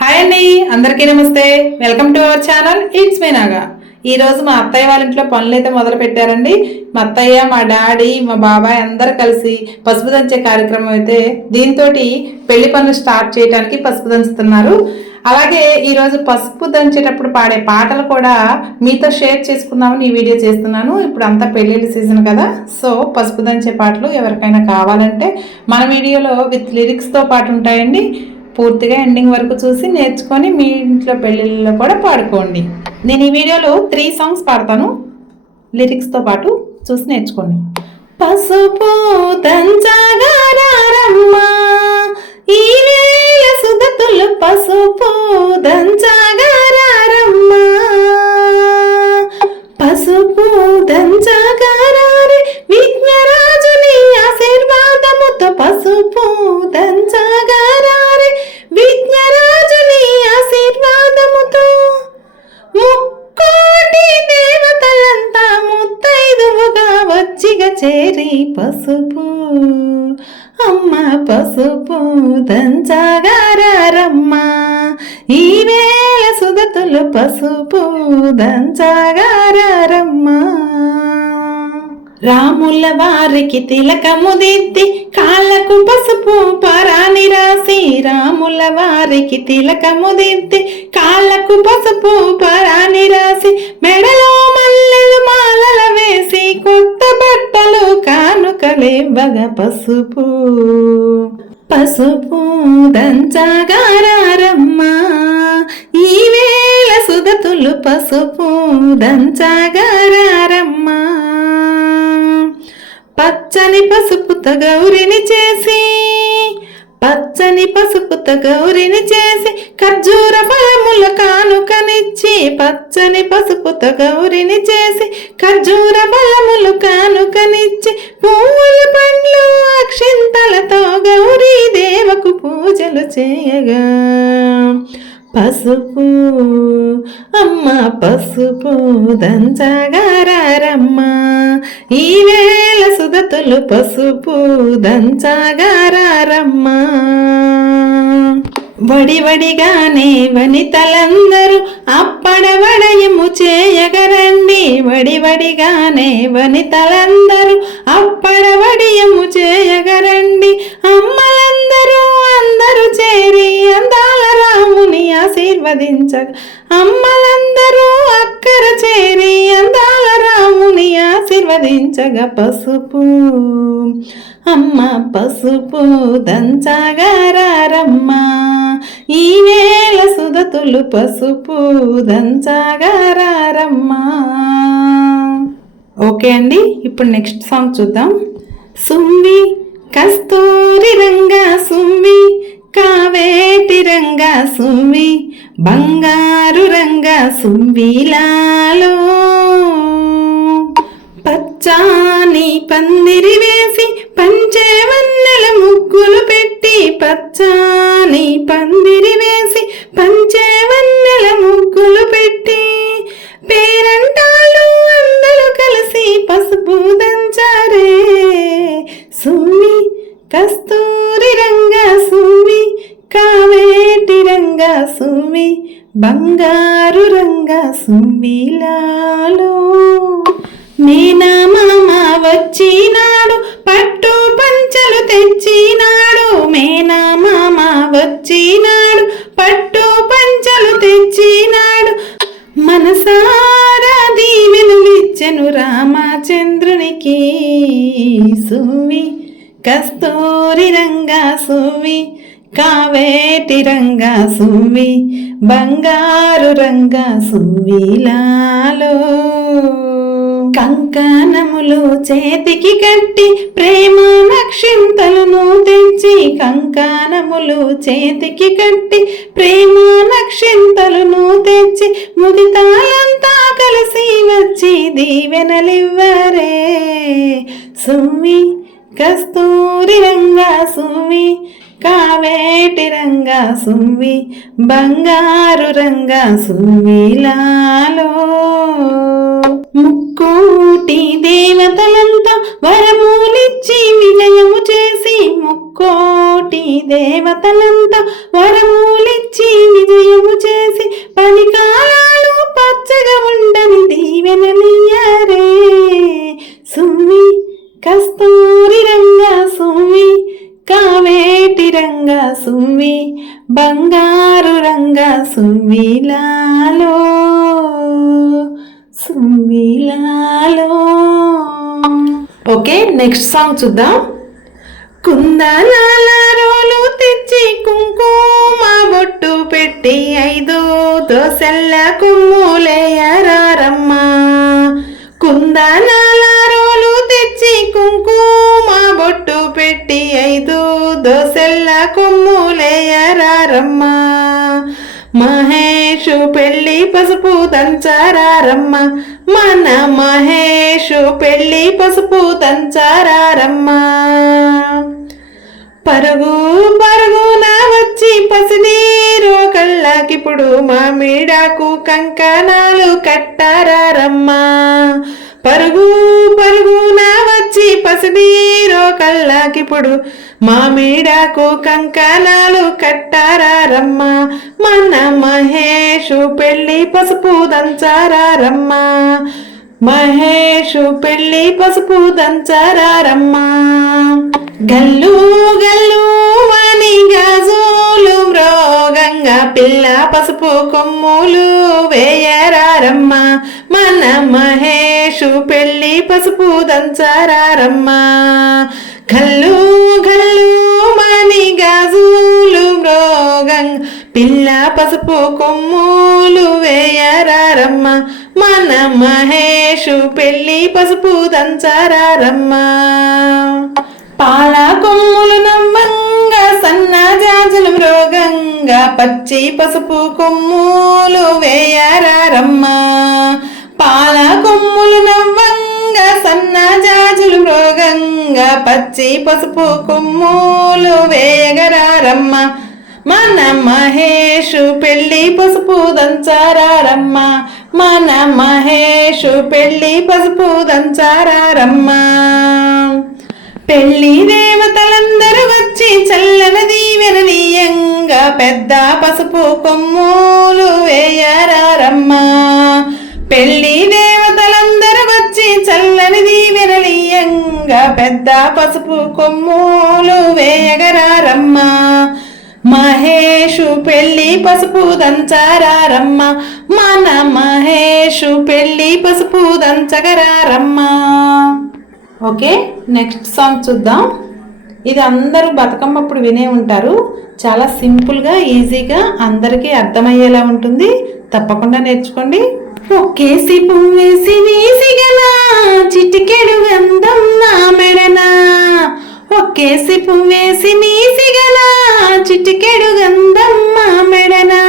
Hi అండి అందరికీ నమస్తే. Welcome to our channel it's me Naga. ఈరోజు మా అత్తయ్య వాళ్ళ ఇంట్లో పనులు అయితే మొదలు పెట్టారండి. మా అత్తయ్య మా డాడీ మా బాబాయ్ అందరు కలిసి పసుపు దంచే కార్యక్రమం అయితే దీంతో పెళ్ళి పనులు స్టార్ట్ చేయడానికి పసుపు దంచుతున్నారు. అలాగే ఈరోజు పసుపు దంచేటప్పుడు పాడే పాటలు కూడా మీతో షేర్ చేసుకుందామని ఈ వీడియో చేస్తున్నాను. ఇప్పుడు అంతా పెళ్ళిళ్ళ సీజన్ కదా సో పసుపు దంచే పాటలు ఎవరికైనా కావాలంటే మన వీడియోలో విత్ లిరిక్స్తో పాటు ఉంటాయండి. పూర్తిగా ఎండింగ్ వరకు చూసి నేర్చుకొని మీ ఇంట్లో పెళ్ళిళ్ళలో కూడా పాడుకోండి. నేను ఈ వీడియోలో త్రీ సాంగ్స్ పాడతాను. లిరిక్స్తో పాటు చూసి నేర్చుకోండి. పసుపు దంచగారమ్మా ఈ వేళ పసుపు దంచగారమ్మా పసుపు ద అమ్మ పసుపు దంచగారమ్మ ఈవేళ సుదతులు పసుపు దంచగారమ్మ రాముల వారికి తిలకము దిద్ది కాళ్ళకు పసుపు పరాని రాసి రాముల వారికి తిలకము దిద్ది కాళ్ళకు పసుపు పరాని రాసి మెడలో కానుకలేవగ పసుపు. పసుపు దంచగారమ్మ ఈ వేళ సుదతులు పసుపు దంచగారమ్మ పచ్చని పసుపుత గౌరిని చేసి పచ్చని పసుపుత గౌరిని చేసి ఖర్జూర ఫలముల కానుకనిచ్చి పచ్చని పసుపుత గౌరిని చేసి ఖర్జూర ఫలములు కానుకనిచ్చి పువ్వుల పండ్లు అక్షింతలతో గౌరీ దేవకు పూజలు చేయగా. పసుపు అమ్మ పసుపు దంచగారమ్మ ఈ వేళ పసుపు దంచగారమ్మ వడి వడిగానే వనితలందరూ అప్పడవడయము చేయగరండి. వడి వడిగానే వనితలందరూ అప్పడవడియము చేయగరండి. అమ్మలందరూ అందరూ చేరి అందాల రాముని ఆశీర్వదించ అమ్మ ఆశీర్వదించగ పసుపు. అమ్మ పసుపు దంచగారమ్మ ఈ వేళ సుదతులు పసుపు దంచగారమ్మ ఓకే అండి ఇప్పుడు నెక్స్ట్ సాంగ్ చూద్దాం. సుమ్మి కస్తూరి రంగా సుమ్మి కావేటి రంగా సుమ్మి బంగారు రంగా సుమ్మిలాలో పచ్చాని పందిరి వేసి పంచేవన్నెల ముగ్గులు పెట్టి పచ్చాని పందిరి వేసి పంచేవన్నెల ముగ్గులు పెట్టి పేరంటాళ్ళు అందరూ కలిసి పసుపు దంచారే. సుమి కస్తూరి రంగా సుమ్మి కావేటి రంగా సుమ్మి బంగారు రంగా సుమి. మీనా మామ వచ్చినాడు పట్టు పంచలు తెచ్చినాడు. మేనా మామ వచ్చినాడు పట్టు పంచలు తెచ్చినాడు. మనసారా దీవెనులిచ్చెను రామచంద్రునికి. సువి కస్తూరి రంగా సువి కావేటి రంగా సువి బంగారు రంగా సువిలాలో కంకణములు చేతికి కట్టి ప్రేమ నక్షింతలను తెచ్చి కంకణములు చేతికి కట్టి ప్రేమ నక్షింతలను తెచ్చి ముదితాలంతా కలిసి వచ్చి దీవెనలివ్వరే. సుమ్మి కస్తూరి రంగా సుమ్మి కావేటి రంగా సుమ్మి బంగారు రంగా సుమ్మిలాలో ముక్కోటి దేవతలంతా వరమూలిచ్చి విజయము చేసి ముక్కోటి దేవతలంతా వరమూలిచ్చి విజయము చేసి పలికాలు పచ్చగా ఉండని దీవెనలియ్యారే. సుమ్మి కస్తూరి రంగా సుమ్మి కావేటి రంగా సుమ్మి బంగారు రంగా సుమిలాలో ఓకే నెక్స్ట్ సాంగ్ చూద్దాం. కుందనాలు తెచ్చి కుంకుమ బొట్టు పెట్టి ఐదు దోసెల్ల కుమ్ములేయరారమ్మ కుందనాలు తెచ్చి కుంకుమ బొట్టు పెట్టి ఐదు దోసెల్ల కుమ్ములేయరారమ్మ మహేషు పెళ్ళి పసుపు దంచారారమ్మ. మన మహేషు పెళ్ళి పసుపు దంచారారమ్మ పరుగు పరుగున వచ్చి పసినీరు కళ్ళకిప్పుడు మామిడాకు కంకణాలు కట్టారారమ్మా. పరుగు పరుగున వచ్చి పసినీరు కళ్ళకిప్పుడు మామిడాకు కంకణాలు కట్టారారమ్మా మన మహేషు పెళ్ళి పసుపు దంచారారమ్మా మహేషు పెళ్ళి పసుపు దంచారారమ్మా గల్లు గల్లు వాణి గాజులు పిల్ల పసుపు కొమ్ములు వేయరారమ్మ. మన మహేషు పెళ్ళి పసుపు దంచారారమ్మ. గల్లు గల్లు వాణి గాజులు రోగం పిల్ల పసుపు కొమ్ములు వేయరారమ్మ. మన మహేషు పెళ్ళి పసుపు దంచారారమ్మ. పాల కొమ్ములు నమ్మంగా సన్న జాజులు మృగంగా పచ్చి పసుపు కొమ్ములు వేయరారమ్మ. పాల కొమ్ములు నవ్వంగా సన్న జాజులు మృగంగా పచ్చి పసుపు కొమ్ములు వేయగరారమ్మ. మన మహేషు పెళ్ళి పసుపు దంచారారమ్మ. మన మహేషు పెళ్ళి పసుపు దంచారారమ్మ. పెళ్ళి దేవతల వచ్చి చల్లన దీవెననీయంగా పెద్ద పసుపు కొమ్ములు వేయరారమ్మ. పెళ్ళి దేవతలందరూ వచ్చి చల్లని దీవెననీయంగా పెద్ద పసుపు కొమ్ములు వేయగరారమ్మా. మహేషు పెళ్ళి పసుపు దంచారారమ్మ. మన మహేషు పెళ్ళి పసుపు దంచగరారమ్మ. ఓకే నెక్స్ట్ సాంగ్ చూద్దాం. ఇది అందరూ బతుకమ్మప్పుడు వినే ఉంటారు. చాలా సింపుల్గా ఈజీగా అందరికీ అర్థమయ్యేలా ఉంటుంది. తప్పకుండా నేర్చుకోండి. ఒకేసి పువ్వేసి వేసిగలా చిటికెడు గంధం నా మెడనా. ఒకేసి పువ్వేసి నీసిగల చిటికెడు గంధం మా మెడనా.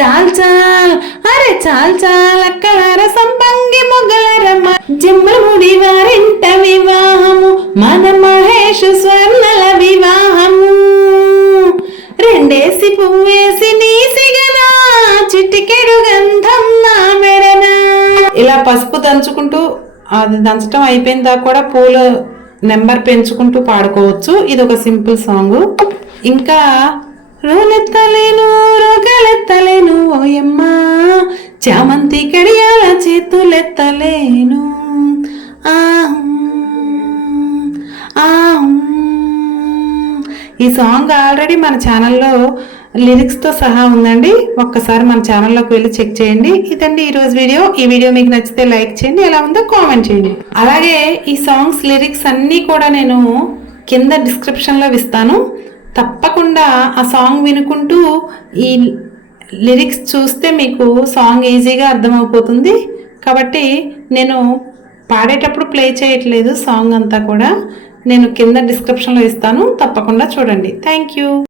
చాల్ చాల్ అరే చాల్ చాల్ అక్కలార సంపంగి మొగలరమ్మ జమ్మముడి వారింట వివాహము మనమా మహేష్ స్వర్ణల వివాహము. రెండేసి పువ్వేసి నీసిగనా చిటికెడు గంధం నా మెడనా. ఇలా పసుపు దంచుకుంటూ అది దంచడం అయిపోయిన దాకా కూడా పూలు నెంబర్ పెంచుకుంటూ పాడుకోవచ్చు. ఇది ఒక సింపుల్ సాంగ్. ఇంకా రోలెత్తలేను రోగాలెత్తలేను ఓయమ్మా. చామంతి కడియాల చేతులెత్తలేను. ఆ ఈ సాంగ్ ఆల్రెడీ మన ఛానల్లో లిరిక్స్తో సహా ఉందండి. ఒక్కసారి మన ఛానల్లోకి వెళ్ళి చెక్ చేయండి. ఇదండి ఈరోజు వీడియో. ఈ వీడియో మీకు నచ్చితే లైక్ చేయండి ఎలా ఉందో కామెంట్ చేయండి. అలాగే ఈ సాంగ్స్ లిరిక్స్ అన్నీ కూడా నేను కింద డిస్క్రిప్షన్లో ఇస్తాను. తప్పకుండా ఆ సాంగ్ వినుకుంటూ ఈ లిరిక్స్ చూస్తే మీకు సాంగ్ ఈజీగా అర్థమైపోతుంది కాబట్టి నేను పాడేటప్పుడు ప్లే చేయట్లేదు సాంగ్ అంతా కూడా. నేను కింద డిస్క్రిప్షన్లో ఇస్తాను. తప్పకుండా చూడండి. Thank you